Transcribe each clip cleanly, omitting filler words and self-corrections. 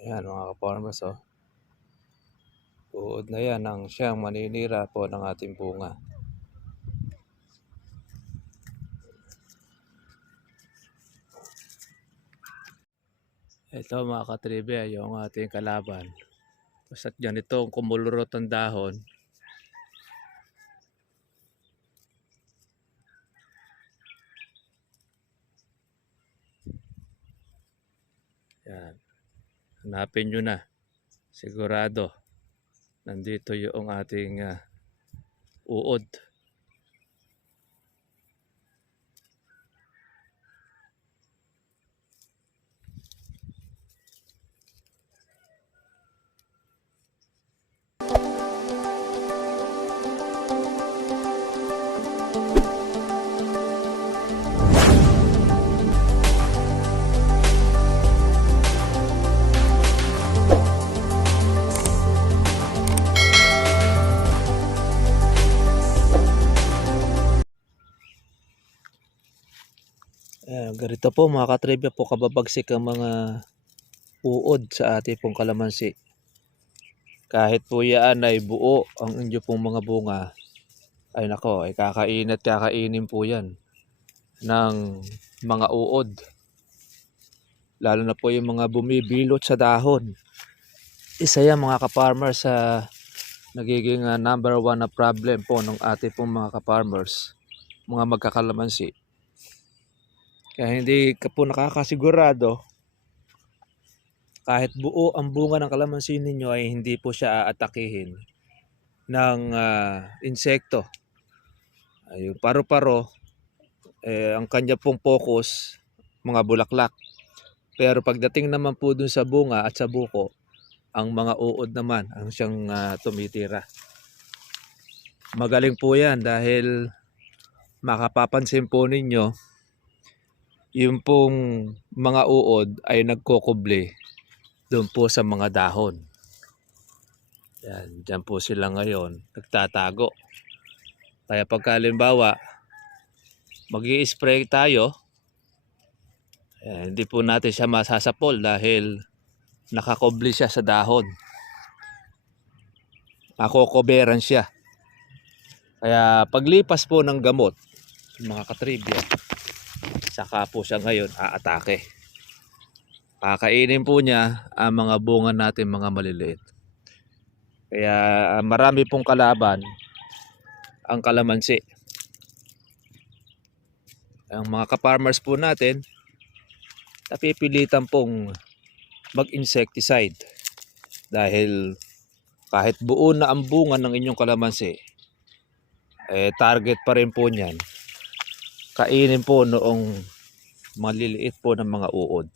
Ayan mga ka-farmers, oh. Uod na yan ang siyang maninira po ng ating bunga. Ito mga katribya, yung ating kalaban. Basta't ganitong kumulurot ang dahon, yan. Hanapin nyo na. Sigurado, nandito yung ating uod. Ganito po mga katribya po kababagsik ang mga uod sa ating pong kalamansi. Kahit po yan ay buo ang inyo pong mga bunga, ay nako, ay kakain at kakainin po yan ng mga uod. Lalo na po yung mga bumibilot sa dahon. Isa yan mga ka-farmers sa nagiging number one na problem po ng ating pong mga ka-farmers, mga magkakalamansi. Kaya hindi ka po nakakasigurado, kahit buo ang bunga ng kalamansi ninyo ay hindi po siya aatakihin ng insekto. Yung paro-paro, ang kanya pong focus, mga bulaklak. Pero pagdating naman po dun sa bunga at sa buko, ang mga uod naman ang siyang tumitira. Magaling po yan dahil makapapansin po ninyo, yung pong mga uod ay nagkukubli doon po sa mga dahon. Yan, dyan po sila ngayon, nagtatago. Kaya pagka halimbawa, mag-i-spray tayo, hindi po natin siya masasapol dahil nakakubli siya sa dahon. Makokoberan siya. Kaya paglipas po ng gamot, mga katribya, saka po siya ngayon aatake. Kakainin po niya ang mga bunga natin mga maliliit. Kaya marami pong kalaban ang kalamansi. Ang mga ka-farmers po natin, napipilitan pong mag-insecticide. Dahil kahit buo na ang bunga ng inyong kalamansi, target pa rin po niyan. Kainin po noong maliliit po ng mga uod.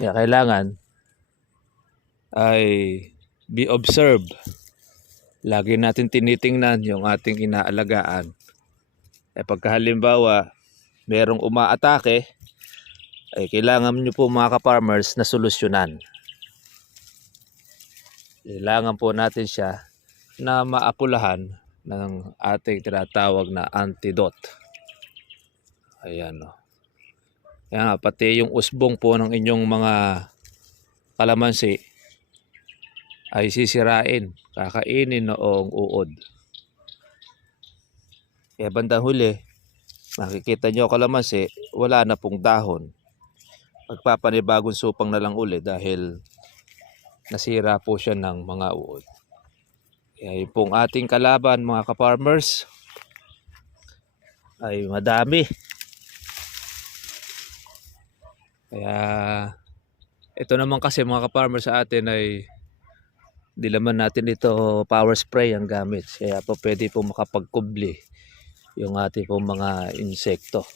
Kaya kailangan ay be observed. Lagi natin tinitingnan yung ating inaalagaan. Pagka halimbawa merong umaatake, ay kailangan nyo po mga ka-farmers na solusyonan. Kailangan po natin siya na maapulahan ng ating tinatawag na antidote. Ayan o. Ayan, pati yung usbong po ng inyong mga kalamansi ay sisirain, kakainin noong uod. Kaya bandang huli, makikita nyo kalamansi, wala na pong dahon. Magpapanibagong supang na lang uli dahil nasira po siya ng mga uod. Kaya yung pong ating kalaban mga ka-farmers ay madami. Kaya ito naman kasi mga ka-farmers sa atin ay di naman natin ito power spray ang gamit. Kaya po pwede po makapagkubli yung ating pong mga insekto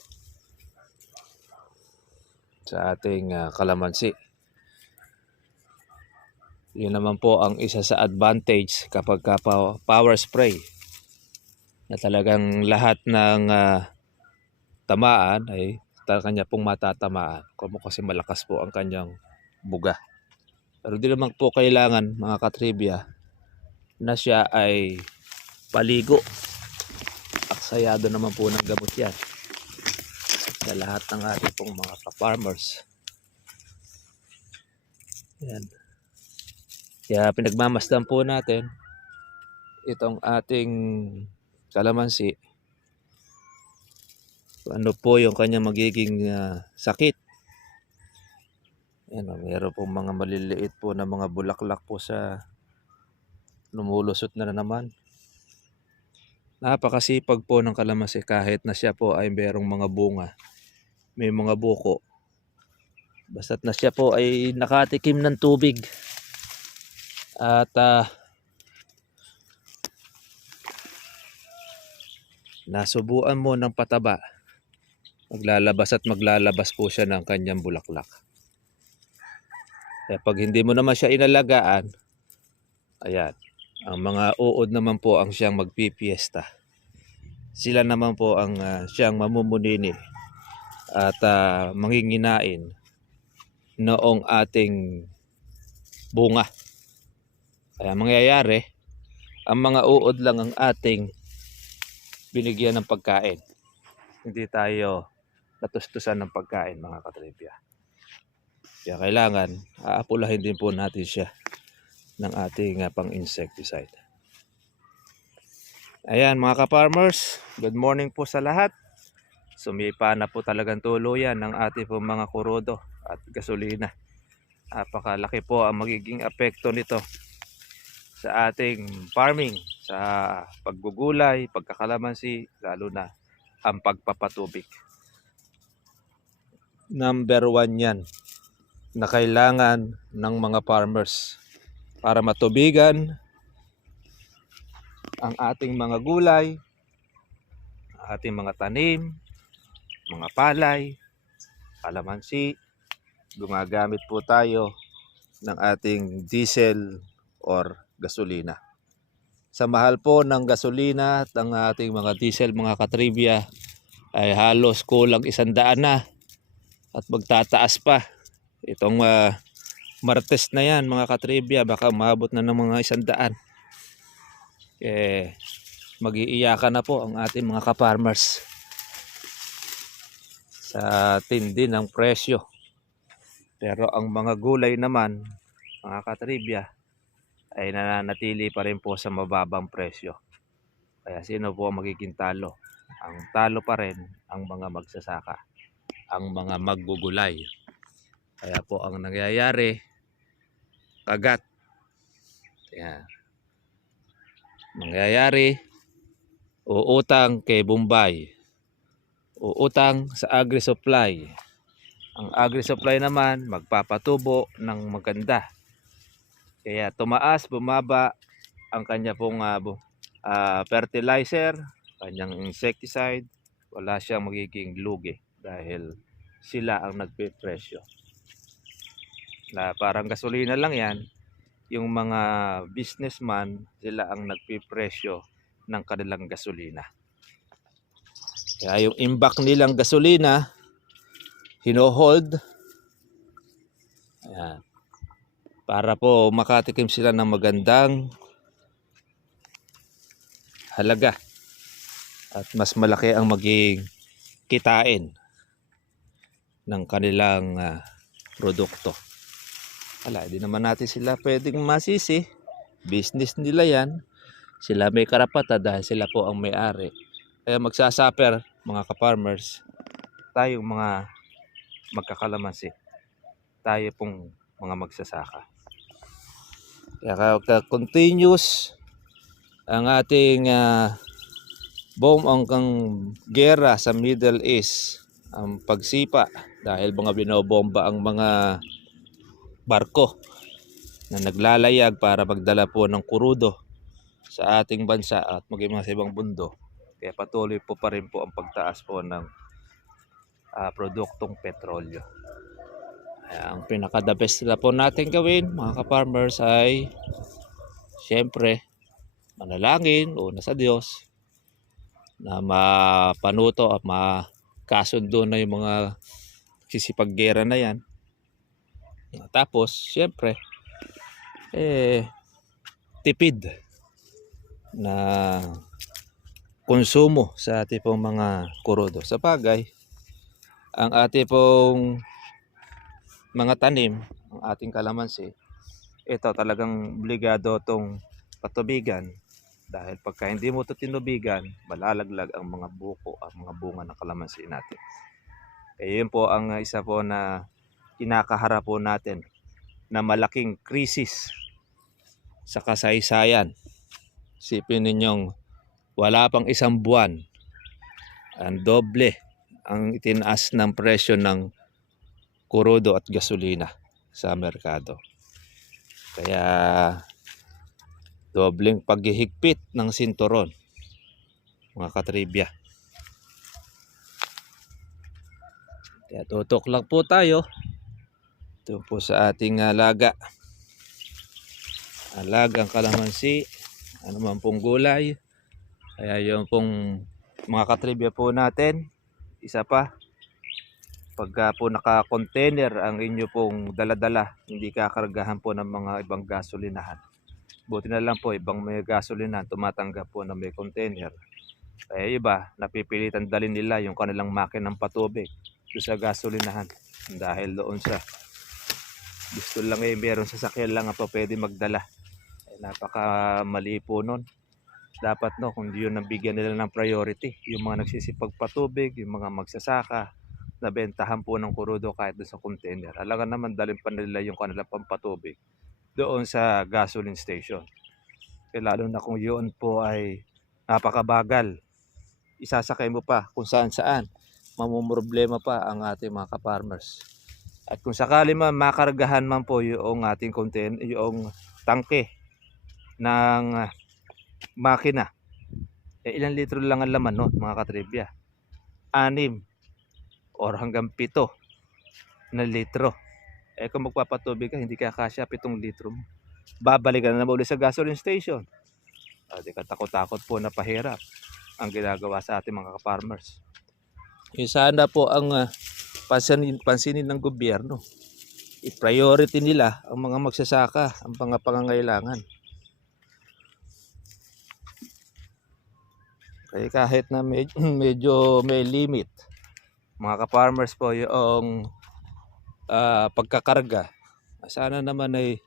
sa ating kalamansi. Yun naman po ang isa sa advantage kapag power spray, na talagang lahat ng tamaan ay kanya pong matatamaan kasi malakas po ang kanyang buga. Pero di naman po kailangan mga katribya na siya ay paligo. Aksayado naman po ng gamot yan sa lahat ng ating pong mga ka-farmers. Ayan. Kaya pinagmamasdan po natin itong ating kalamansi. Ano po yung kanyang magiging sakit. Ayan, meron pong mga maliliit po na mga bulaklak po sa lumulusot na naman. Napakasipag po ng kalamansi kahit na siya po ay merong mga bunga, may mga buko. Basta't na siya po ay nakatikim ng tubig at nasubuan mo ng pataba, maglalabas po siya ng kanyang bulaklak. Kaya pag hindi mo naman siya inalagaan, ayan, ang mga uod naman po ang siyang magpipiesta. Sila naman po ang siyang mamumunini at manginginain noong ating bunga. Kaya mangyayari, ang mga uod lang ang ating binigyan ng pagkain. Hindi tayo natustusan ng pagkain, mga katribya. Kaya kailangan aapulahin din po natin siya ng ating pang-insecticide. Ayan mga ka-farmers, good morning po sa lahat. Sumipa na po talagang tuluyan ng ating po mga kurodo at gasolina. Napakalaki po ang magiging epekto nito sa ating farming, sa paggugulay, pagkakalamansi, lalo na ang pagpapatubig. Number 1 yan na kailangan ng mga farmers para matubigan ang ating mga gulay, ating mga tanim, mga palay, kalamansi. Gumagamit po tayo ng ating diesel or gasolina. Sa mahal po ng gasolina at ang ating mga diesel, mga katribya, ay halos kulang 100 na at magtataas pa. Itong Martes na yan mga katribya, baka umabot na ng mga 100. Mag-iiyakan na po ang ating mga ka-farmers sa tindi ng presyo. Pero ang mga gulay naman, mga katribya, ay nananatili pa rin po sa mababang presyo. Kaya sino po ang magiging talo? Ang talo pa rin ang mga magsasaka, ang mga maggugulay. Kaya po ang nangyayari, kagat. Ayan. Mangyayari, uutang kay Bombay, uutang sa agri-supply. Ang agri-supply naman magpapatubo ng maganda. Kaya tumaas, bumaba ang kanya pong fertilizer, kanyang insecticide, wala siyang magiging lugi dahil sila ang nagpipresyo. Na parang gasolina lang yan, yung mga businessman, sila ang nagpipresyo ng kanilang gasolina. Kaya yung imbak nilang gasolina, hino-hold, ayan, para po makatikim sila ng magandang halaga at mas malaki ang maging kitain ng kanilang produkto. Wala, hindi naman natin sila pwedeng masisi. Business nila yan. Sila may karapatan dahil sila po ang may-ari. Kaya magsasuffer mga ka-farmers, tayong mga magkakalamansi, tayo pong mga magsasaka. Kaya continuous ang ating ang gera sa Middle East, ang pagsipa dahil mga binobomba ang mga barko na naglalayag para magdala po ng kurudo sa ating bansa at maging mga sa ibang mundo. Kaya patuloy po pa rin po ang pagtaas po ng produktong petrolyo. Kaya ang pinaka-the best na po natin gawin mga ka-farmers ay siyempre manalangin una sa Diyos na mapanuto at makasundo na yung mga sisipaggera na yan. Tapos siyempre tipid na konsumo sa ating pong mga kurodo. Sa bagay, ang ating pong mga tanim, ang ating kalamansi, ito talagang obligado tong patubigan. Dahil pagka hindi mo ito tinubigan, malalaglag ang mga buko, ang mga bunga ng kalamansi natin. Kaya yun po ang isa po na kinakaharap po natin na malaking krisis sa kasaysayan. Sipin ninyong wala pang isang buwan, ang doble ang itinaas ng presyo ng kurudo at gasolina sa merkado. Kaya dobleng paghihigpit ng sinturon, mga katribya. Kaya tutok lang po tayo. Ito po sa ating alagang kalamansi, ano man pong gulay. Kaya yung pong mga katribya po natin, isa pa, pagka po naka-container ang inyo pong daladala, hindi kakargahan po ng mga ibang gasolinahan. Buti na lang po, ibang may gasolinahan, tumatanggap po na may container. Kaya iba, napipilitan dalhin nila yung kanilang makinang patubig doon sa gasolinahan. Dahil doon sa gusto lang meron sasakyan lang pa pwede magdala. Napaka-mali po nun. Dapat kung yun ang bigyan nila ng priority, yung mga nagsisipagpatubig, yung mga magsasaka, nabentahan po ng kurudo kahit doon sa container. Alangan naman dalhin pa nila yung kanilang pampatubig doon sa gasoline station. Kaya lalo na kung yun po ay napakabagal, isasakay mo pa kung saan saan, mamumroblema pa ang ating mga ka-farmers. At kung sakali man makargahan man po yung ating container, yung tangke ng makina, ilang litro lang ang laman no, mga katribya? 6 or hanggang 7 na litro. Kung magpapatubig ka, hindi ka kasya 7 litro mo. Babalik ka na naman ulit sa gasoline station. Di ka takot-takot po na pahirap ang ginagawa sa ating mga farmers. Yung sana po ang pansinin ng gobyerno. I-priority nila ang mga magsasaka, ang mga pangangailangan. Kaya kahit na medyo may limit, mga ka-farmers po yung pagkakarga, sana naman ay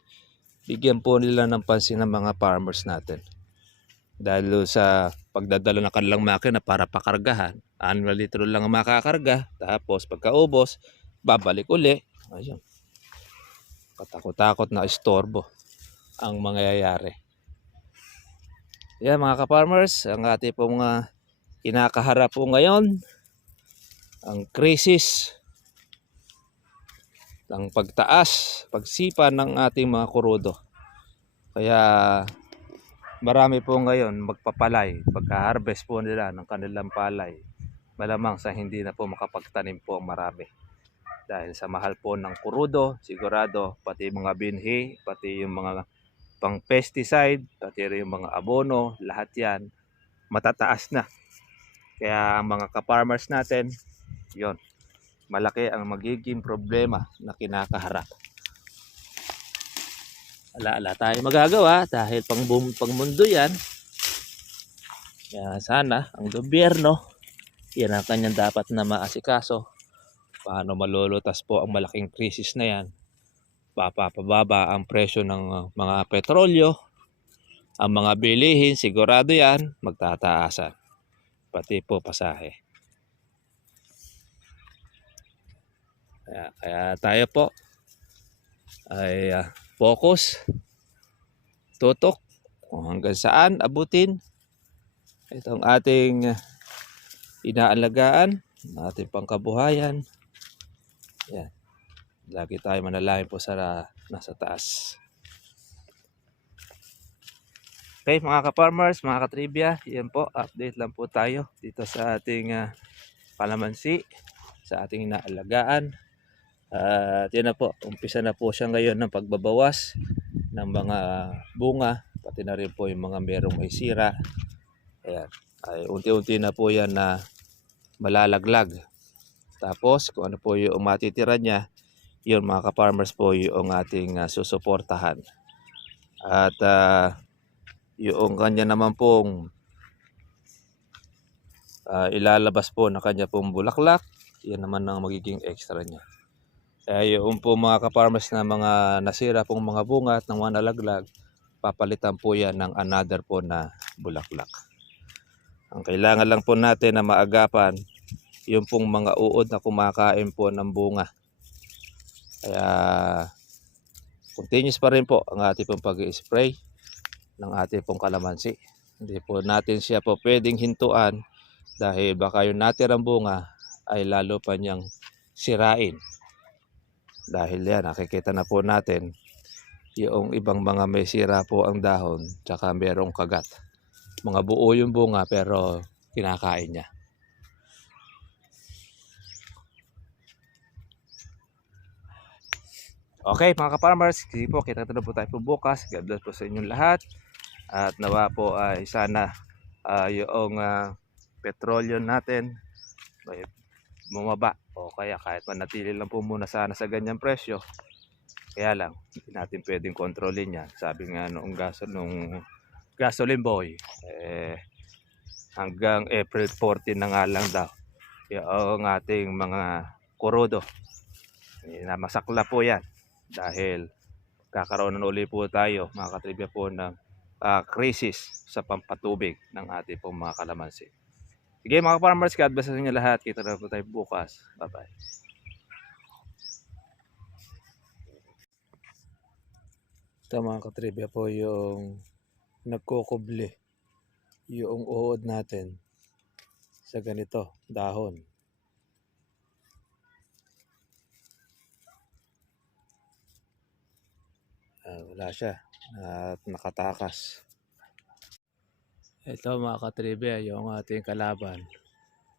bigyan po nila ng pansin ng mga farmers natin. Dahil sa pagdadala ng kanilang makina para pakargahan, 6 litro lang ang makakarga, tapos pagkaubos, babalik uli. Ayun. Katakot-takot na istorbo ang mangyayari. Yan mga ka-farmers, ang ating pong kinakaharap po ngayon, ang krisis ng pagtaas, pagsipa ng ating mga kurudo. Kaya marami po ngayon magpapalay, pagka-harvest po nila ng kanilang palay, malamang sa hindi na po makapagtanim po ang marami. Dahil sa mahal po ng kurudo, sigurado, pati mga binhi, pati yung mga pang pesticide, pati rin yung mga abono, lahat yan matataas na. Kaya ang mga ka-farmers natin, yon, malaki ang magiging problema na kinakaharap. Ala tayo magagawa dahil pang mundo yan. Kaya sana ang gobyerno, yan ang kanyang dapat na maasikaso. Paano malulutas po ang malaking krisis na yan? Papababa ang presyo ng mga petrolyo, ang mga bilihin, sigurado yan, magtataasan. Pati po pasahe. Kaya tayo po ay focus, tutok kung hanggang saan abutin itong ating inaalagaan, ating pangkabuhayan. Yan. Lagi tayo manalangin po sa nasa taas. Okay mga ka-farmers, mga ka-trivia, yan po, update lang po tayo dito sa ating kalamansi, sa ating inaalagaan. At yan na po, umpisa na po siya ngayon ng pagbabawas ng mga bunga, pati na rin po yung mga merong may sira. Ayan, ay unti-unti na po yan na malalaglag. Tapos kung ano po yung matitira niya, yun mga ka-farmers po yung ating susuportahan. At yung kanya naman pong ilalabas po na kanya pong bulaklak, yan naman ang magiging extra niya. Kaya yung po mga ka-farmers na mga nasira pong mga bunga at ng mga nalaglag, papalitan po yan ng another po na bulaklak. Ang kailangan lang po natin na maagapan, yung pong mga uod na kumakain po ng bunga. Kaya continuous pa rin po ang ating pong pag-spray ng ating pong kalamansi. Hindi po natin siya po pwedeng hintuan dahil baka yung natirang bunga ay lalo pa niyang sirain. Dahil yan, nakikita na po natin yung ibang mga may sira po ang dahon tsaka merong kagat. Mga buo yung bunga pero kinakain niya. Okay mga ka-farmers, sige po, kita na po tayo po bukas. God bless po sa inyong lahat. At nawa po ay sana yung petrolyo natin ay bumaba. O kaya kahit manatili lang po muna sana sa ganyang presyo. Kaya lang, hindi natin pwedeng kontrolin yan. Sabi nga nung gasoline boy, hanggang April 14 na nga lang daw yung ating mga kurudo. Masakla po yan dahil kakaroon na uli po tayo mga katribya po ng crisis sa pampatubig ng ating pong mga kalamansi. Sige mga farmers, God bless sa inyo lahat. Kita na po tayo bukas. Bye bye. Ito mga katribya po yung nagkukubli yung uod natin sa ganito dahon. Wala siya at nakatakas. Ito mga katribya yung ating kalaban.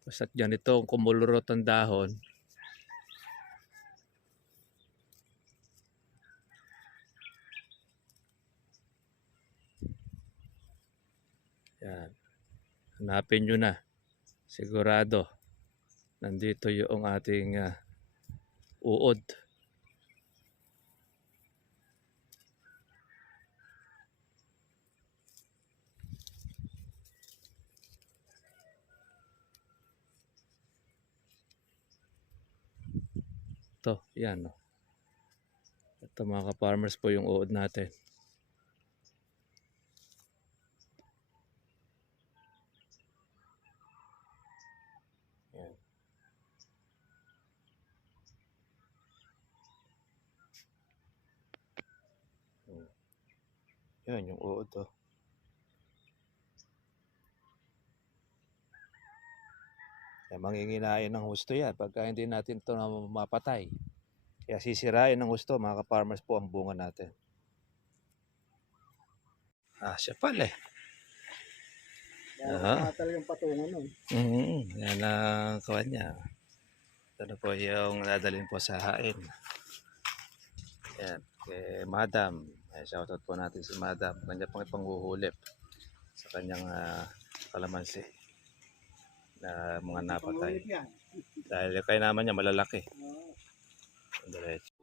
Basta't ganitong kumulurot ang dahon, yan, hanapin nyo na. Sigurado nandito yung ating uod. Ito, yan. Ito mga ka-farmers po yung uod natin. Yan yung uod to. Yan, manginginain ng husto yan pagka hindi natin ito mapatay. Kaya sisirain ng husto mga ka-farmers po ang bunga natin. Siya pala eh. Yan talagang patungan nun. Yan ang kawan niya. Ito na po yung dadalhin po sa hain. Yan, kay Madam. Shoutout po natin si Madam. Kanya pang ipanghuhulip sa kanyang kalamansi na mga napatay. Dahil kaya naman niya malalaki. Diretso.